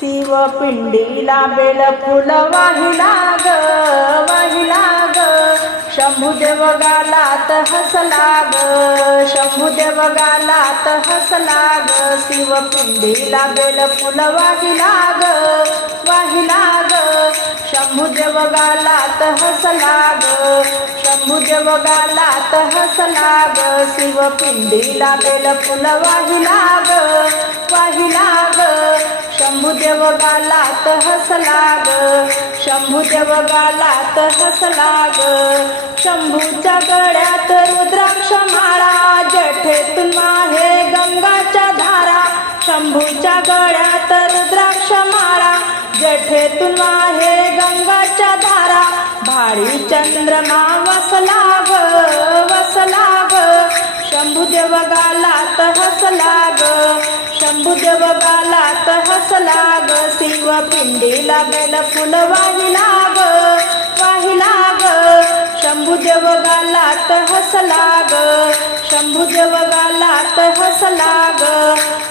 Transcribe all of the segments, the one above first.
Shiv पिंडीला bell फुल वाहिला ग वाहिला ग. शंभुदेव गालात हसला ग शंभुदेव गालात हसला ग. शिव पिंडीला बेल फुल वाहिला ग वाहिला ग. शंभुदेव गालात हसला ग शंभुदेव गालात हसला ग. शिव पिंडीला बेल फुल वाहिला ग वाहिला ग. शंभुदेव गालात हसला ग शंभुदेव गालात हसला ग शंभूच्या गळ्यात रुद्राक्ष माळा जठेतून माहे गंगाच्या धारा. शंभूच्या गळ्यात रुद्राक्ष माळा जठेतून माहे गंगाच्या धारा. भाळी चंद्रमा वसला ग वसला ग शंभुदेव गालात हसला ग शंभुदेव गाला हसला ग शिव पिंडीला बेल फुल वाहिला ग वाहिला ग शंभुदेव गालात हसला ग शंभुदेव गालात हसला ग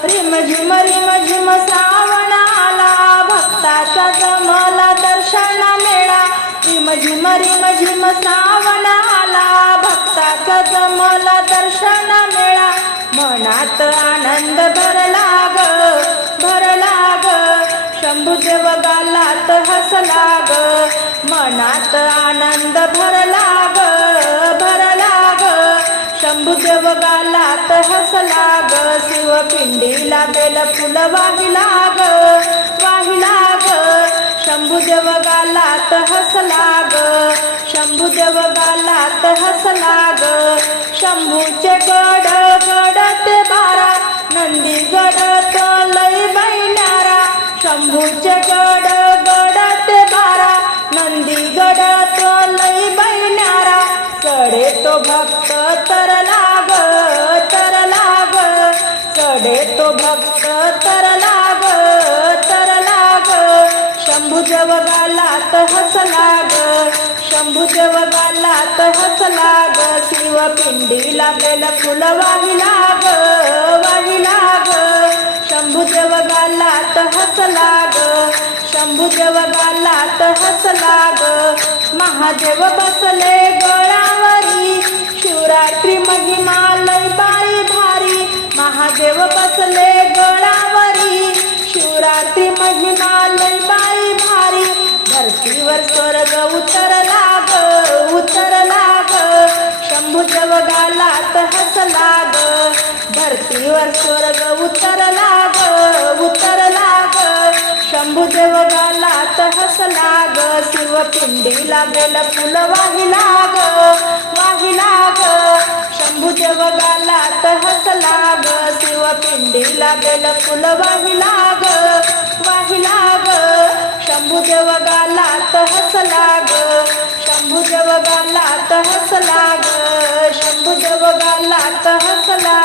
रिम झिम रिम झिम सावण आला भक्ताचा जमला दर्शन मेळा. रिम झिम रिम झिम सावण आला भक्ताचा जमला दर्शन मेळा. मनात आनंद भरला शंभुदेव गालात हसला ग मनात आनंद भरला ग भरला ग शंभुदेव गालात हसला ग शिवपिंडीला बेल फुल वाहिला ग वाहिला ग शंभुदेव गालात हसला ग शंभुदेव गालात हसला ग शंभूचे गड गडत गड गड बारा नंदी गड लई बैनारा चढे तो भक्त तर लाग तर लाग. चढे तो भक्त तर लाग तर लाग. शंभुदेव गालात हसला ग शंभुदेव गालात हसला ग शिव पिंडीला बेल फुल वाहिला ग वाहिला ग शंभुदेव गालात हसला ग शंभुदेव गालात हसला ग महादेव बसले गळावरी शिवरात्री महिमा लय बाई भारी. महादेव बसले गळावरी शिवरात्री महिमा लय बाई भारी. धरतीवर स्वर्ग उतरला ग उतरला ग शंभुदेव गालात हसला ग धरतीवर स्वर्ग उतरला ग उतरला भुजव शंभुदेव गालात हसला ग शिव पिंडी बेल फुल वाहिला ग वाहिला ग शंभुदेव गालात हसला ग शिव पिंडी बेल फुल वाहिला ग वाहिला ग शंभुदेव गालात हसला ग शंभुदेव गालात हसला ग शंभुदेव गालात हसला